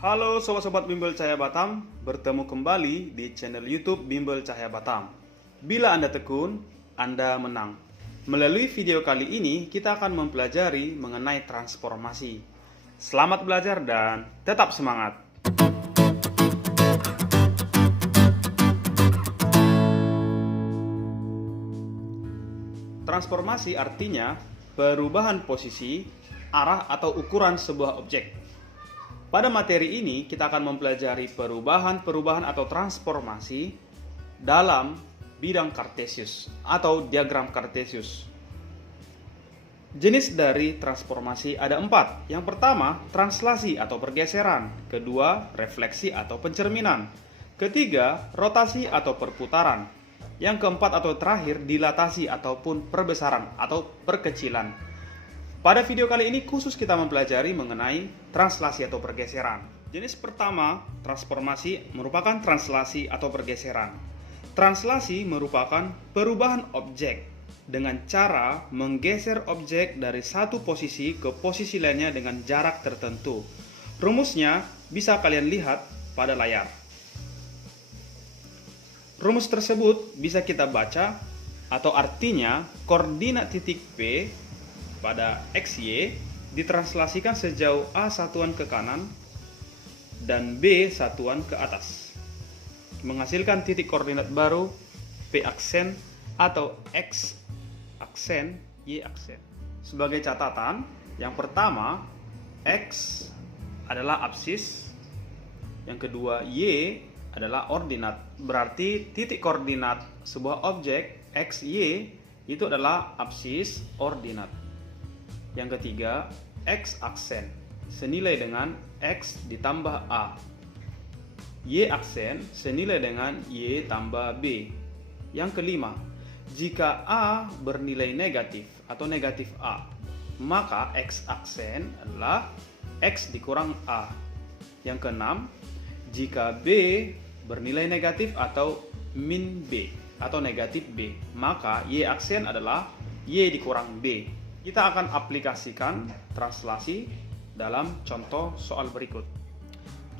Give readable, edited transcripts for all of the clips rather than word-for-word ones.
Halo sobat-sobat Bimbel Cahaya Batam, bertemu kembali di channel YouTube Bimbel Cahaya Batam. Bila Anda tekun, Anda menang. Melalui video kali ini, kita akan mempelajari mengenai transformasi. Selamat belajar dan tetap semangat! Transformasi artinya perubahan posisi, arah atau ukuran sebuah objek. Pada materi ini kita akan mempelajari perubahan atau transformasi dalam bidang Cartesius atau diagram Cartesius. Jenis dari transformasi ada 4. Yang pertama, translasi atau pergeseran. Kedua, refleksi atau pencerminan. Ketiga, rotasi atau perputaran. Yang keempat atau terakhir, dilatasi ataupun perbesaran atau perkecilan. Pada video kali ini khusus kita mempelajari mengenai translasi atau pergeseran. Jenis pertama, transformasi merupakan translasi atau pergeseran. Translasi merupakan perubahan objek dengan cara menggeser objek dari satu posisi ke posisi lainnya dengan jarak tertentu. Rumusnya bisa kalian lihat pada layar. Rumus tersebut bisa kita baca atau artinya koordinat titik P pada XY ditranslasikan sejauh A satuan ke kanan dan B satuan ke atas, menghasilkan titik koordinat baru P aksen atau X aksen, Y aksen. Sebagai catatan, yang pertama X adalah absis, yang kedua Y adalah ordinat. Berarti titik koordinat sebuah objek X, Y itu adalah absis ordinat. Yang ketiga, X aksen senilai dengan X ditambah A. Y aksen senilai dengan Y tambah B. Yang kelima, jika A bernilai negatif atau negatif A, maka X aksen adalah X dikurang A. Yang keenam, jika B bernilai negatif atau min B atau negatif B, maka Y aksen adalah Y dikurang B. Kita akan aplikasikan translasi dalam contoh soal berikut.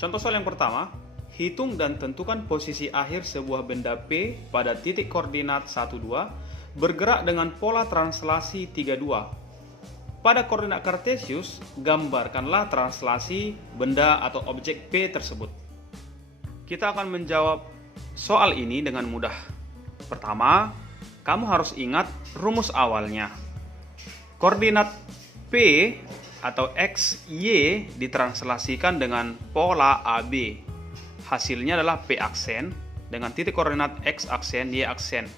Contoh soal yang pertama, hitung dan tentukan posisi akhir sebuah benda P pada titik koordinat 12 bergerak dengan pola translasi 32. Pada koordinat Cartesius, gambarkanlah translasi benda atau objek P tersebut. Kita akan menjawab soal ini dengan mudah. Pertama, kamu harus ingat rumus awalnya. Koordinat P atau X, Y ditranslasikan dengan pola AB. Hasilnya adalah P aksen dengan titik koordinat X aksen, Y aksen.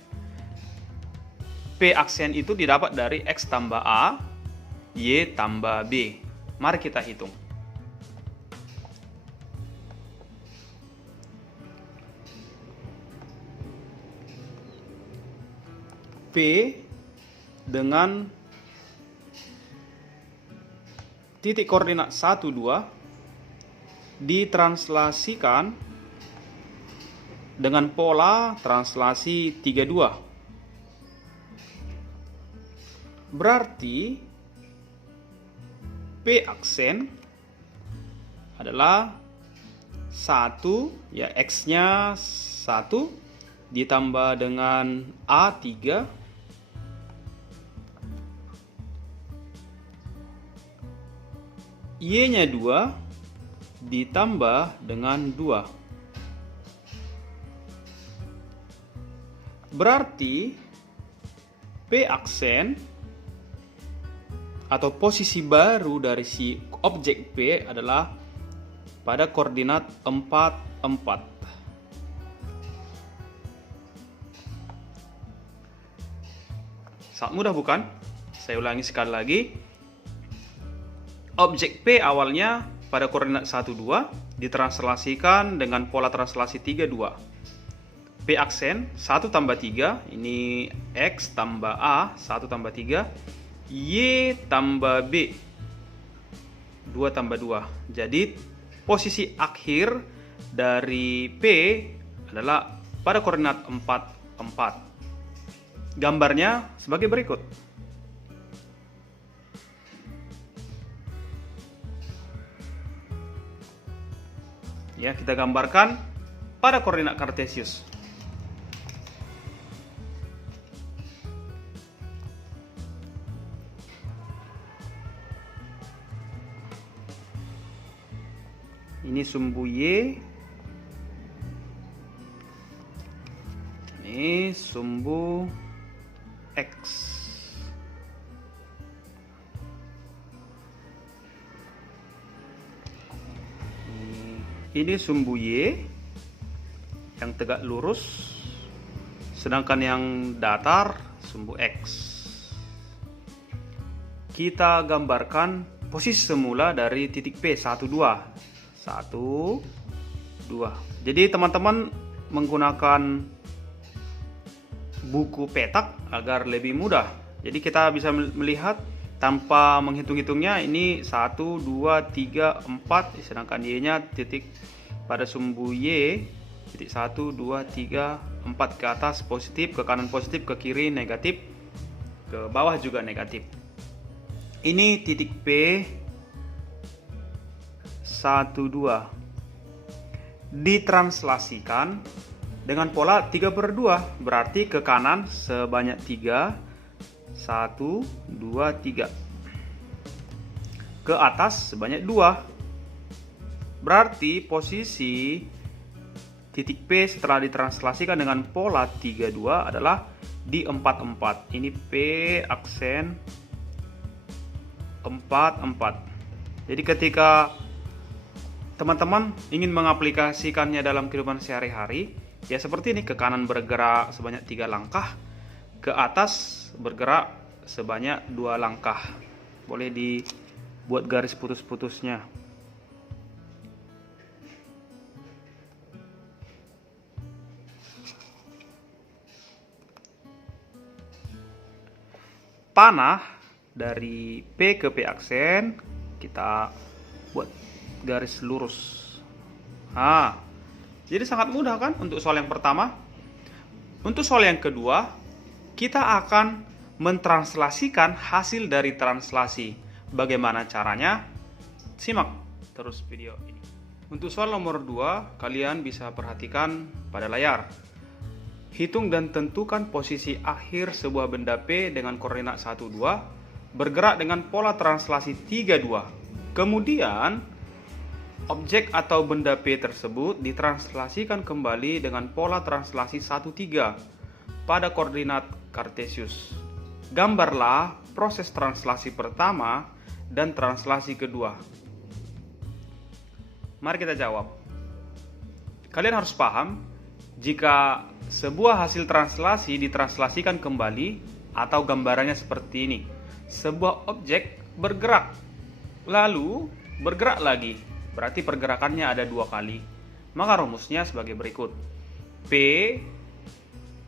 P aksen itu didapat dari X tambah A, Y tambah B. Mari kita hitung. P dengan titik koordinat 12 ditranslasikan dengan pola translasi 32. Berarti P aksen adalah 1, ya X-nya 1 ditambah dengan A3 Y-nya 2 ditambah dengan 2. Berarti P aksen atau posisi baru dari si objek P adalah pada koordinat 4, 4. Sangat mudah bukan? Saya ulangi sekali lagi. Objek P awalnya pada koordinat 12 ditranslasikan dengan pola translasi 32. P aksen 1 tambah 3, ini X tambah A, 1 tambah 3, Y tambah B, 2 tambah 2. Jadi posisi akhir dari P adalah pada koordinat 4, 4. Gambarnya sebagai berikut. Ya, kita gambarkan pada koordinat kartesius. Ini sumbu Y, ini sumbu X. Ini sumbu Y yang tegak lurus, sedangkan yang datar sumbu X. Kita gambarkan posisi semula dari titik P 1, 2. 1, 2. Jadi teman-teman menggunakan buku petak agar lebih mudah. Jadi kita bisa melihat tanpa menghitung-hitungnya, ini 1, 2, 3, 4, sedangkan Y-nya titik pada sumbu Y, titik 1, 2, 3, 4 ke atas positif, ke kanan positif, ke kiri negatif, ke bawah juga negatif. Ini titik P 1, 2 ditranslasikan dengan pola 3/2, berarti ke kanan sebanyak 3, 1, 2, 3, ke atas sebanyak 2, berarti posisi titik P setelah ditranslasikan dengan pola 3, 2 adalah di 4, 4. Ini P aksen 4, 4. Jadi ketika teman-teman ingin mengaplikasikannya dalam kehidupan sehari-hari, ya seperti ini, ke kanan bergerak sebanyak 3 langkah, ke atas bergerak sebanyak 2 langkah. Boleh dibuat garis putus-putusnya. Panah dari P ke P aksen kita buat garis lurus. Jadi sangat mudah kan untuk soal yang pertama. Untuk soal yang kedua, kita akan mentranslasikan hasil dari translasi. Bagaimana caranya? Simak terus video ini. Untuk soal nomor 2, kalian bisa perhatikan pada layar. Hitung dan tentukan posisi akhir sebuah benda P dengan koordinat 1, 2, bergerak dengan pola translasi 3, 2. Kemudian, objek atau benda P tersebut ditranslasikan kembali dengan pola translasi 1, 3 pada koordinat kartesius. Gambarlah proses translasi pertama dan translasi kedua. Mari kita jawab. Kalian harus paham, jika sebuah hasil translasi ditranslasikan kembali atau gambarannya seperti ini. Sebuah objek bergerak, lalu bergerak lagi. Berarti pergerakannya ada 2 kali. Maka rumusnya sebagai berikut. P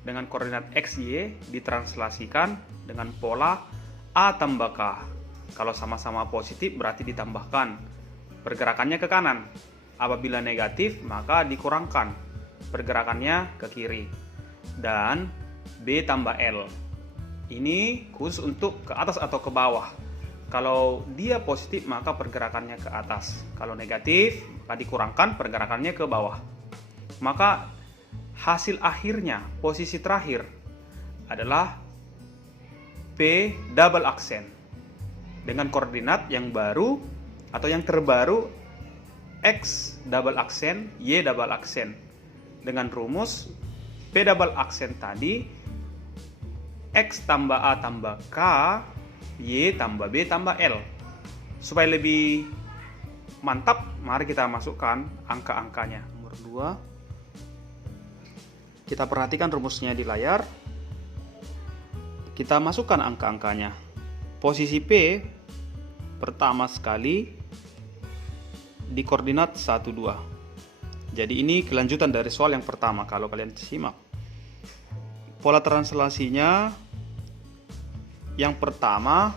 dengan koordinat XY ditranslasikan dengan pola A tambah K. Kalau sama-sama positif berarti ditambahkan. Pergerakannya ke kanan. Apabila negatif maka dikurangkan. Pergerakannya ke kiri. Dan B tambah L. Ini khusus untuk ke atas atau ke bawah. Kalau dia positif maka pergerakannya ke atas. Kalau negatif maka dikurangkan, pergerakannya ke bawah. Maka hasil akhirnya, posisi terakhir adalah P double aksen dengan koordinat yang baru atau yang terbaru X double aksen, Y double aksen. Dengan rumus P double aksen tadi X tambah A tambah K, Y tambah B tambah L. Supaya lebih mantap, mari kita masukkan angka-angkanya. Nomor 2, kita perhatikan rumusnya di layar. Kita masukkan angka-angkanya. Posisi P pertama sekali di koordinat 1, 2. Jadi ini kelanjutan dari soal yang pertama kalau kalian simak. Pola translasinya yang pertama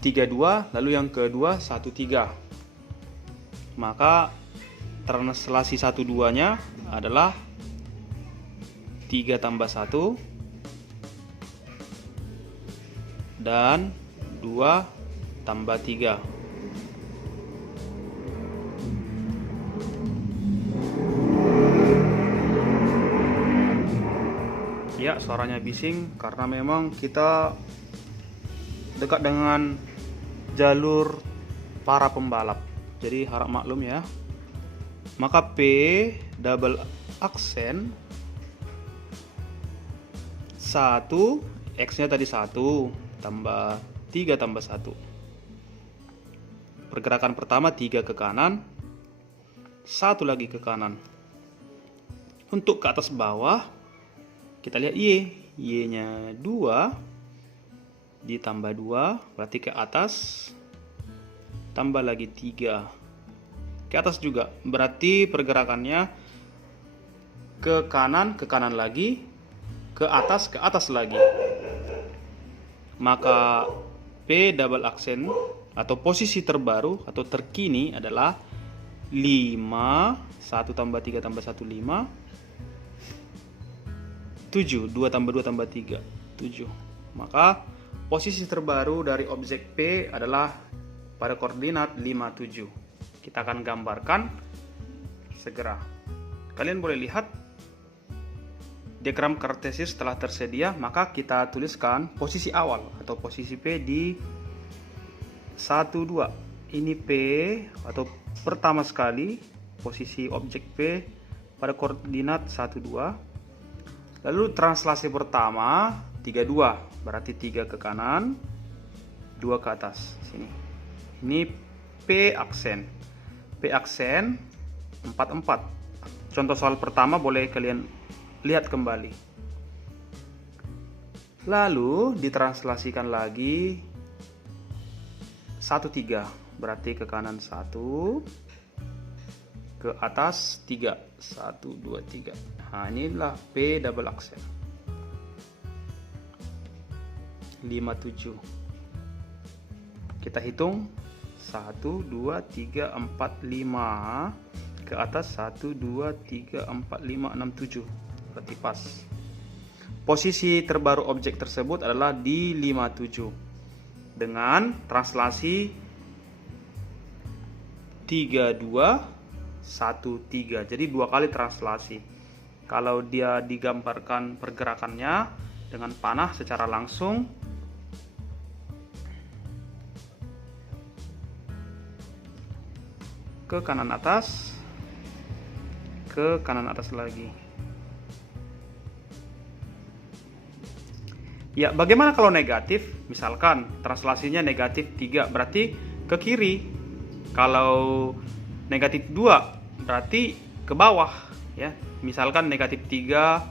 3, 2, lalu yang kedua 1, 3. Maka translasi 1, 2-nya adalah 3 tambah 1 dan 2 tambah 3. Ya, suaranya bising karena memang kita dekat dengan jalur para pembalap. Jadi harap maklum ya. Maka P double aksen 1, X-nya tadi 1 tambah 3 tambah 1. Pergerakan pertama 3 ke kanan, 1 lagi ke kanan. Untuk ke atas bawah kita lihat Y-nya 2 ditambah 2 berarti ke atas, tambah lagi 3 ke atas juga, berarti pergerakannya ke kanan lagi, ke atas lagi. Maka P double aksen atau posisi terbaru atau terkini adalah 5, 1 tambah 3 tambah 1 5, 7, 2 tambah 2 tambah 3 7. Maka posisi terbaru dari objek P adalah pada koordinat 5 7. Kita akan gambarkan segera. Kalian boleh lihat diagram kartesius telah tersedia, maka kita tuliskan posisi awal atau posisi P di 1 2. Ini P atau pertama sekali posisi objek P pada koordinat 1 2. Lalu translasi pertama 3 2, berarti 3 ke kanan, 2 ke atas sini. Ini P aksen. P aksen 4 4. Contoh soal pertama boleh kalian lihat kembali. Lalu ditranslasikan lagi 1 3, berarti ke kanan 1, ke atas 3, 1 2 3. Nah, inilah P double aksen 5 7. Kita hitung 1 2 3 4 5, ke atas 1 2 3 4 5 6 7, berarti pas. Posisi terbaru objek tersebut adalah di 57 dengan translasi 3 2 1 3. Jadi 2 kali translasi. Kalau dia digambarkan pergerakannya dengan panah secara langsung, ke kanan atas, ke kanan atas lagi. Ya, bagaimana kalau negatif? Misalkan translasinya negatif 3, berarti ke kiri. Kalau negatif 2, berarti ke bawah ya. Misalkan negatif 3,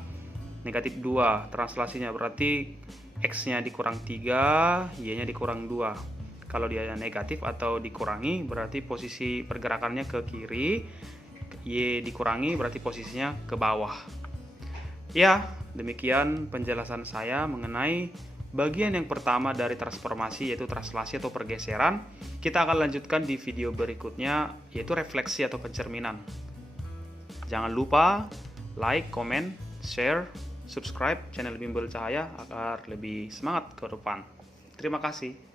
negatif 2, translasinya berarti X-nya dikurang 3, Y-nya dikurang 2. Kalau dia negatif atau dikurangi, berarti posisi pergerakannya ke kiri. Y dikurangi berarti posisinya ke bawah. Ya, demikian penjelasan saya mengenai bagian yang pertama dari transformasi, yaitu translasi atau pergeseran. Kita akan lanjutkan di video berikutnya, yaitu refleksi atau pencerminan. Jangan lupa like, comment, share, subscribe channel Bimbel Cahaya agar lebih semangat ke depan. Terima kasih.